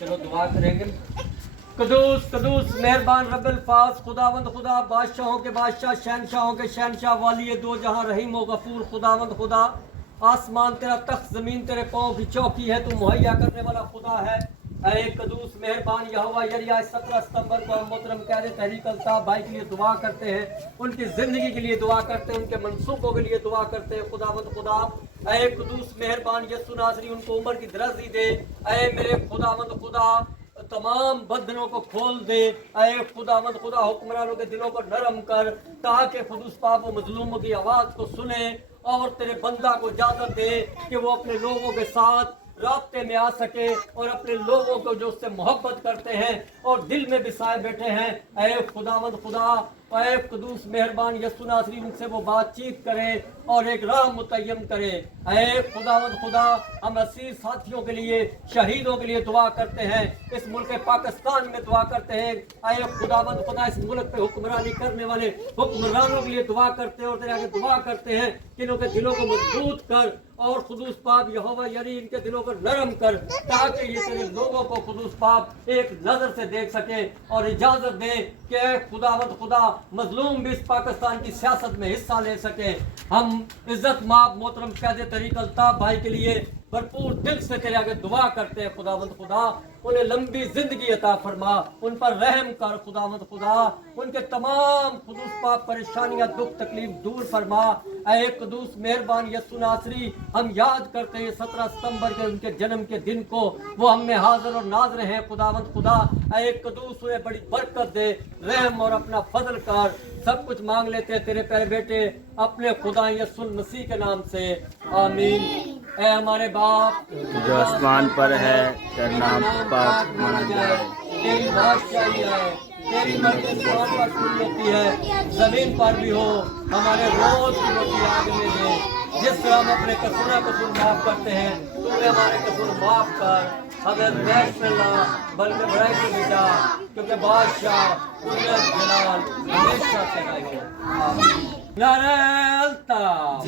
चलो दुआ करेंगे। कदूस कदूस मेहरबान रब्बिल फाज खुदावंद खुदा बादशाहों के बादशाह शहनशाहों के शहनशाह वाली दो जहां रहीम व गफूर खुदावंद खुदा आसमान तेरा तख्त ज़मीन तेरे पाँव की चौकी है, तू मुहैया करने वाला खुदा है। ऐ कदूस मेहरबान यहोवा यरिया 17 सितंबर को हम मोहतरम कैद तहरीक अल्ताफ भाई के लिए दुआ करते हैं, उनकी ज़िंदगी के लिए दुआ करते हैं, उनके मनसूबों के लिए दुआ करते हैं। खुदावंद खुदा ऐ कदूस मेहरबान यसु नासरी उनको उम्र की दराज़ी दे। ऐ मेरे खुदावंद खुदा तमाम बंधनों को खोल दे। ऐ खुदावंद खुदा हुक्मरानों के दिलों को नरम कर, ताकि खुदूस पाप व मजलूमों की आवाज़ को सुने और तेरे बंदा को इजाज़त दे कि वो अपने लोगों के साथ रास्ते में आ सके और अपने लोगों को जो उससे मोहब्बत करते हैं और दिल में बिसाए बैठे हैं। ऐ खुदावंद खुदा ऐ कदूस मेहरबान यसु नासरी उनसे वो बातचीत करे और एक राह मुतय्यम करे। ऐ खुदावंद खुदा हम असीर साथियों के लिए शहीदों के लिए दुआ करते हैं, इस मुल्क पाकिस्तान में दुआ करते हैं। ऐ खुदावंद खुदा इस मुल्क पे हुक्मरानी करने वाले हुक्मरानों के लिए दुआ करते हैं और तेरे आगे दुआ करते हैं कि इनके दिलों को मजबूत कर और खुदूस पाप यहोवा यरी इनके दिलों को नरम कर, ताकि ये तेरे लोगों को खुदूस पाप एक नजर से देख सके और इजाजत दे कि खुदावंद खुदा मजलूम भी इस पाकिस्तान की सियासत में हिस्सा ले सके। हम इज्जत माब मोहतरम कैद तहरीक अल्ताफ भाई के लिए भरपूर दिल से तेरे आगे दुआ करते हैं। खुदावंद खुदा उन्हें लंबी जिंदगी अता फरमा, उन पर रहम कर खुदावंद खुदा, उनके तमाम खुदूस पाप परेशानियां दुख तकलीफ दूर फरमा। ऐ कदूस मेहरबान यसु नासरी हम याद करते हैं 17 सितंबर के उनके जन्म के दिन को, वो हम में हाजिर और नाज़र हैं। खुदावंद खुदा ऐ कदूस उन्हें बड़ी बरकत दे, रहम और अपना फजल कर। सब कुछ मांग लेते हैं तेरे प्यारे बेटे अपने खुदा यसुल मसीह के नाम से, आमीन। ऐ हमारे बाप जो आसमान पर है, तेरा नाम पाक माना जाए, तेरी बादशाही है, तेरी मर्जी आसमान पर पूरी होती है, जमीन पर भी हो। हमारे रोज की रोटी आज में दे, जिस तरह हम अपने कसूर माफ करते हैं, तू हमारे कसूर माफ कर। हमें द्वेष में ला बल्कि बुराई से बचा, क्योंकि बादशाह कुदरत जलाल हमेशा से है। आमीन। नारे अल्ताफ।